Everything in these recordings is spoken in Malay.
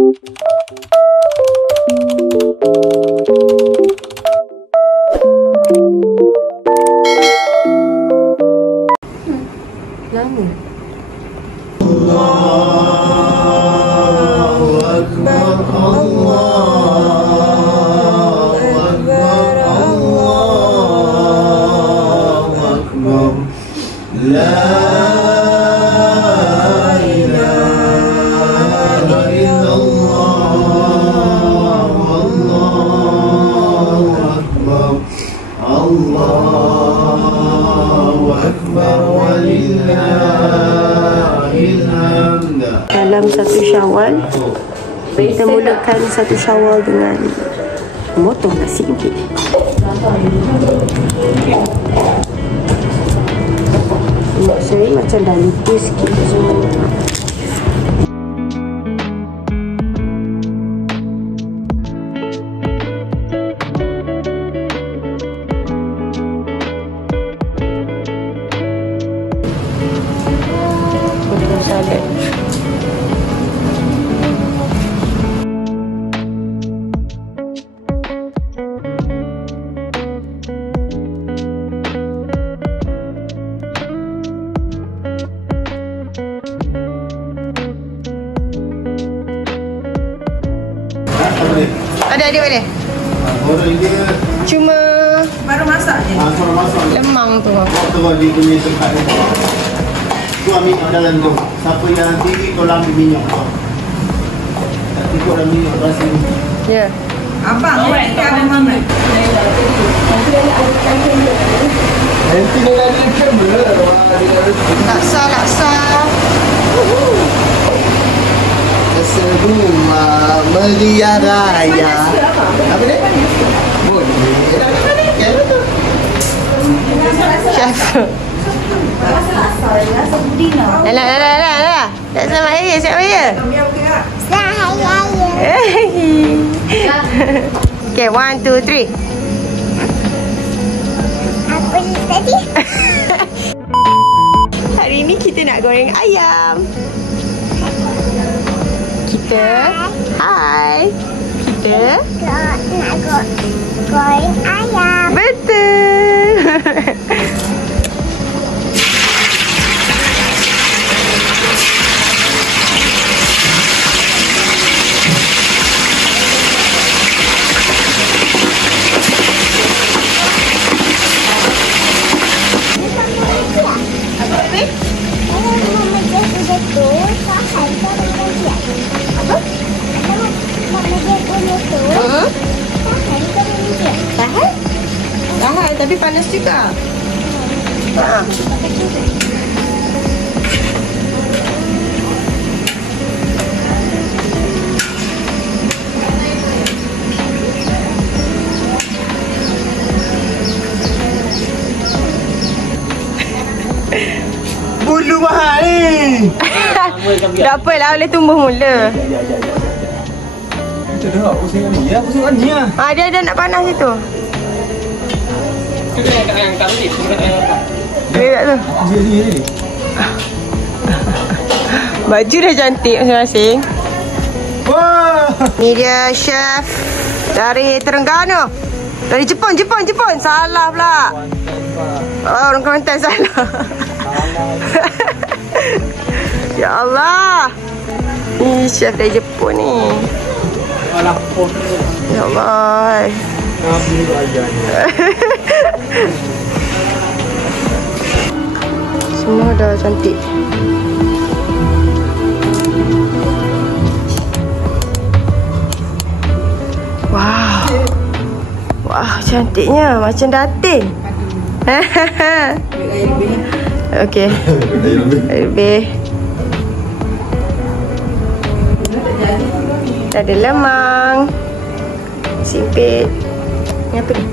Lama. Dalam satu Syawal, kita mulakan satu Syawal dengan memotong nasi sikit. Mak saya macam dah lupa sikit semua. Potong salad. Ada boleh? Goreng dia cuma baru masak je. Baru masak. Lemang tu. Turun di punya tempat ni. Tu ambil dalam tu. Siapa yang tinggi kau ambil minyak tu. Tak cukup dalam minyak rasa ni. Ya. Abang, kita Abang Mamat. Nanti dia ada kamera. Laksa. Semua melia raya. Apa dia? Chef. Alah. Tak sama saya, siapa ya? Okay, 1, 2, 3. Apa tadi? Hari ni kita nak goreng ayam. Hai. Kita Nak goreng ayam. betul. Tahan, tapi panas juga. Bulu mahal ni. Tak apalah, boleh tumbuh mula. Kita dah pusing ni. Ya, pusing ni ah. Dia ada nak panas itu. Kita yang kat lift, Dia tak tu. Dia. Baju dah cantik masing-masing. Wah. Ni dia chef dari Terengganu. Dari Jepun. Salah pula. Oh, orang Kelantan salah. Ya Allah. Ni chef dari Jepun ni. Ya Allah. Semua dah cantik. Wah, cantiknya macam datin. Okey. Lebih. Ada lemang. Sipit. Ni apa ni?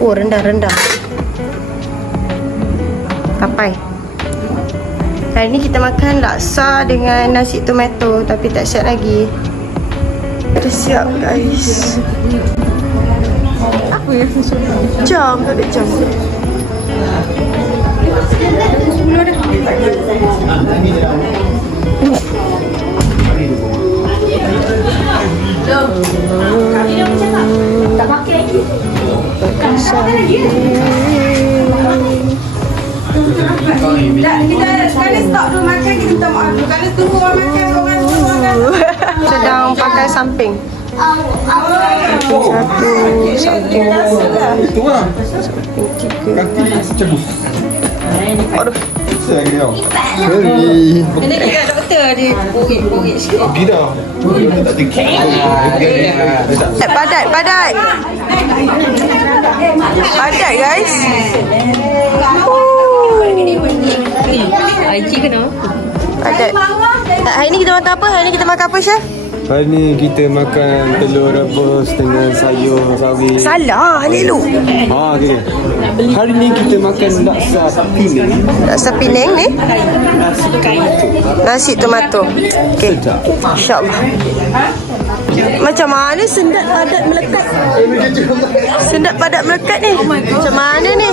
Oh, rendang. Papai. Hari ni kita makan laksa dengan nasi tomato, tapi tak siap lagi. Dah siap guys. Apa ya? Jam, tak ada jam. Tak pakai lagi. Kita sekali stop dulu makan, kita minta maaf dulu. Kalau tunggu orang makan, orang makan. Sedang pakai samping. Satu, samping dua, Itu lah. samping tiga. Kaki cabut. Aduh. Saya lagi tau. Sorry. Ini kita doktor dia porik sikit. Pergi dah. Tak tinggi. Padat, padat. Padat guys. Aiki kena. Padat. Hari ni kita makan apa? Hari ni kita makan apa, Syah? Hari ni kita makan telur rebus dengan sayur sawi. Salah, Lelu. Okay. Hari ni kita makan laksa Penang. Laksa Penang ni. Nasi tomato. Okay. Sedap. InsyaAllah. Macam mana sendat padat melekat? Sendat padat melekat ni. Macam mana ni?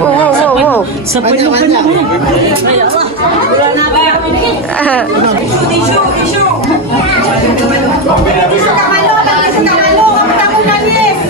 Wow. Sepenuh-penuh ni. Isu. Suka malu, orang tamu nangis.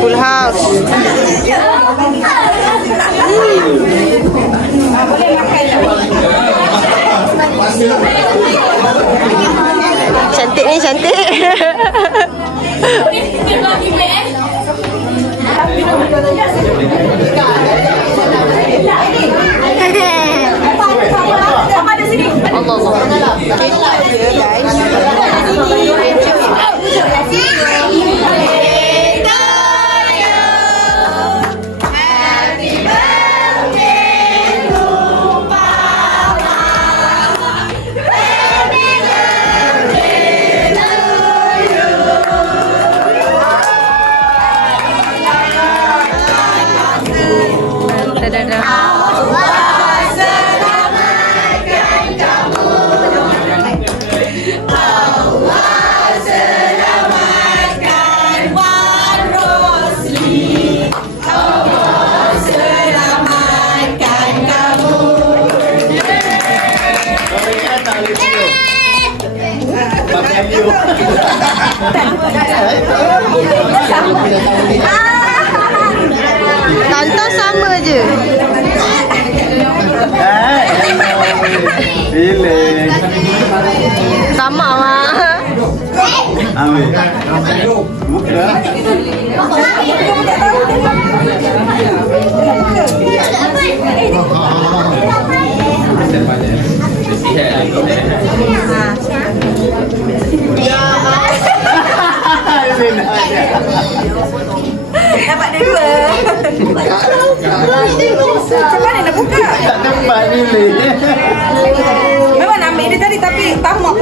Full house. Cantik ni, cantik. Allah. Tante sama je. Sama mah. Ambil. Buka. Dapat dua. Macam mana nak buka? Tak dapat ni. Memang nak ambil dia tadi tapi tamak.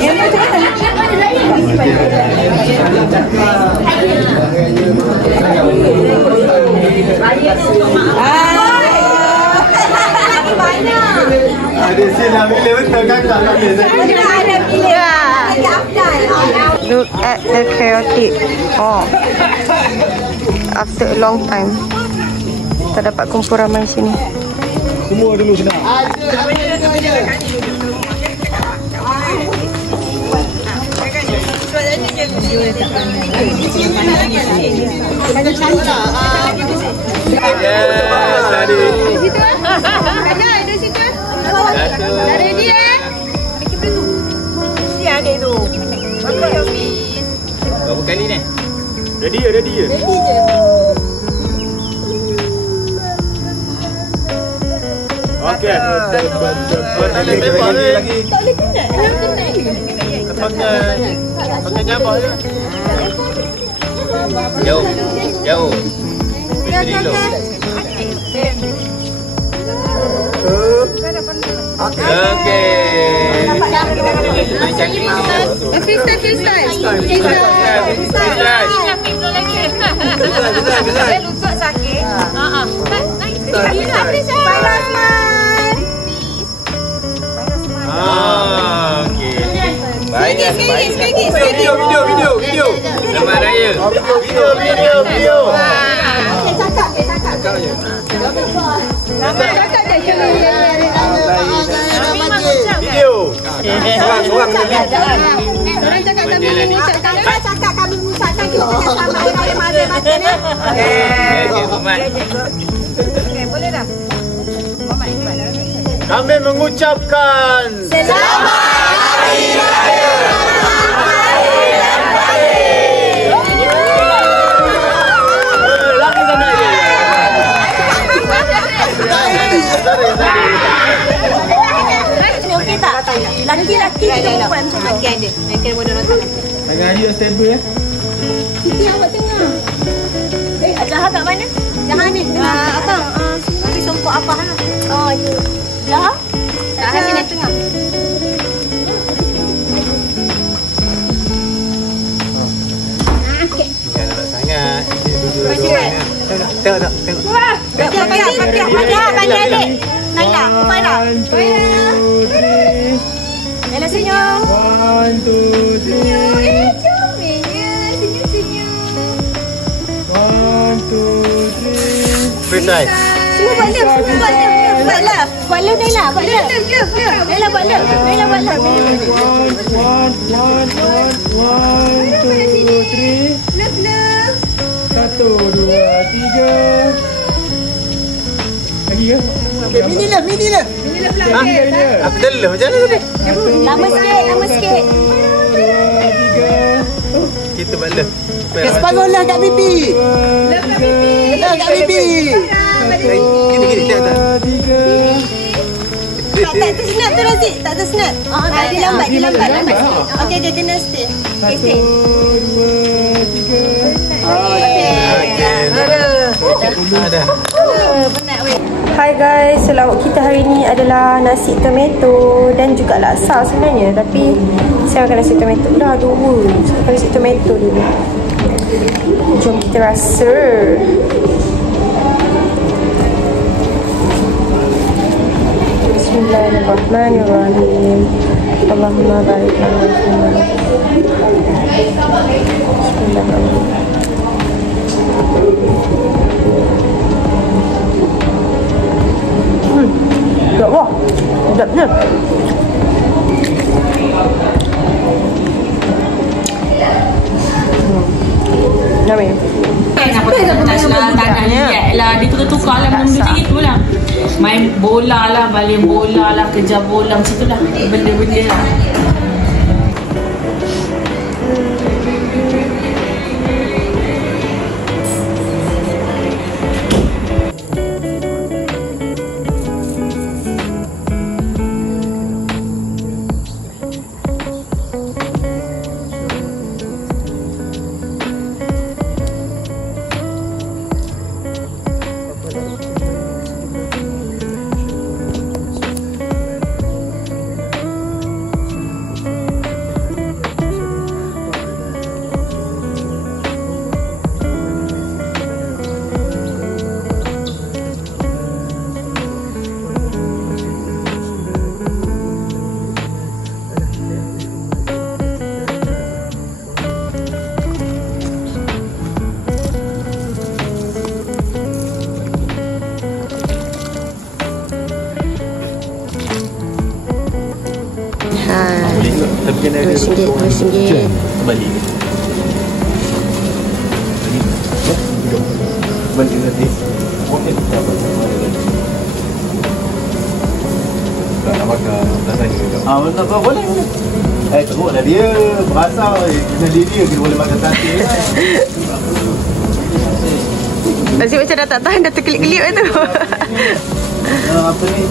Yang ni macam mana? Ada sini ambil betul kakak ambil. Ada pilih. Look at the chaotic. Oh. After a long time. Kita dapat kumpul ramai sini. Semua dulu senang. Berapa kali ni? Ready je. Ready je. Okey. Lagi. Tak boleh kena. Pakai nyabak je. Jauh. Jauh. Okey. Freestyle. Lutut sakit. Okey. Baik. Video. Selamat raya. Video. Video. Orang cakap tapi mengucapkan. Kalau cakap kami mengucapkan, kita cakap sama orang yang masing-masing ni. Okey, Muhammad. Okey, boleh dah. Kami mengucapkan Okey tak? Laki-laki kita perempuan macam tu. Laki ada. Laki ada bodoh nonton. Tangan Adi dah stable Siti awak tengah. Jaha kat mana? Jaha ni. Abang. Tapi sumpah apa lah. Oh, ya. Jaha? Jaha sini tengah. jangan nak sangat. Tengok. Bagi adik. Naila, Faira. Naila senyum. 1, 2, 3. Comelnya. Senyum-senyum. 1, 2, 3. Freestyle. Semua buat love. Buat love. Buat love Naila. Buat love. Naila buat love. Naila buat love. 1, 2, 3. Love. 1, 2, 3. Lagi ke? Mini lah. Apa dah macam mana tadi? Lama sikit. 2, 3. Kita balik. Separuh lah kat pipi. Kat pipi. Gini, tengok. Tak tersnap tu Razik. Tak tersnap. Dia lambat. Okey, kena stay. 1, 2, 3. Ada. Hai guys, so lauk kita hari ni adalah nasi tomato dan juga laksa sebenarnya. Tapi saya makan nasi tomato dah dua. Saya makan nasi tomato dulu. Jom kita rasa. Bismillahirrahmanirrahim. Allahumma barik lana fi ma Bismillahirrahmanirrahim. Sedap wah. Sedapnya. Nami. Kenapa tak nak lihat lah. Dia tukar-tukar lah benda macam itulah. Main bola lah, balik bola lah, kejar bola macam tu lah. Benda-benda lah. RM2. Balik. Balik nanti. Okey. Tak nak makan, tak tanya. Tak apa, boleh. Teruklah dia. Berasal. Kena dia kita boleh makan sate. Nasi macam dah tak tahan, dah terkelip-kelip tu. Apa ni?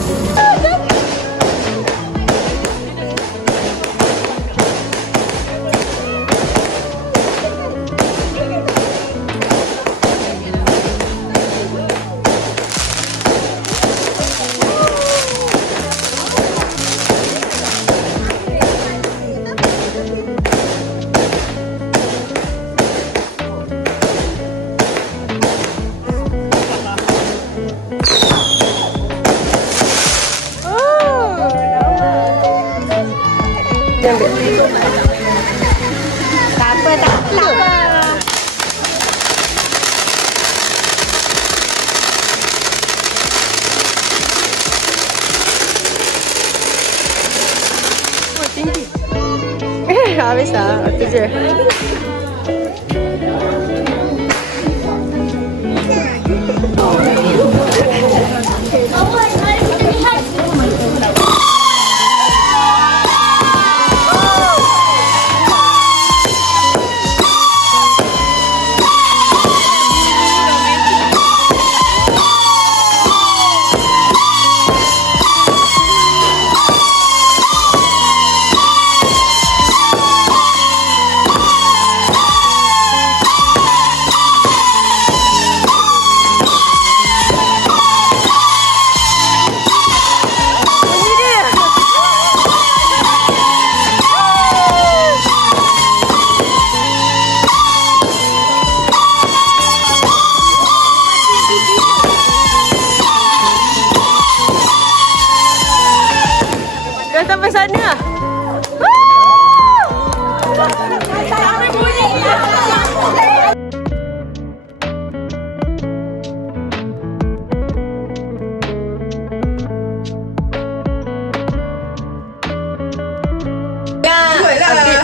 Tak apa, tak apa. Oh, tinggi. Habis dah, itu je. Dah sampai sana.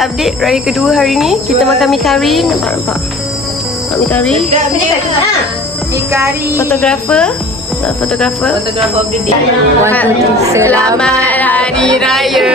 Update raya kedua hari ni. Kita makan mi kari. Nampak? Mi kari. Mi kari. Fotografer of the day. Selamat Hari Raya.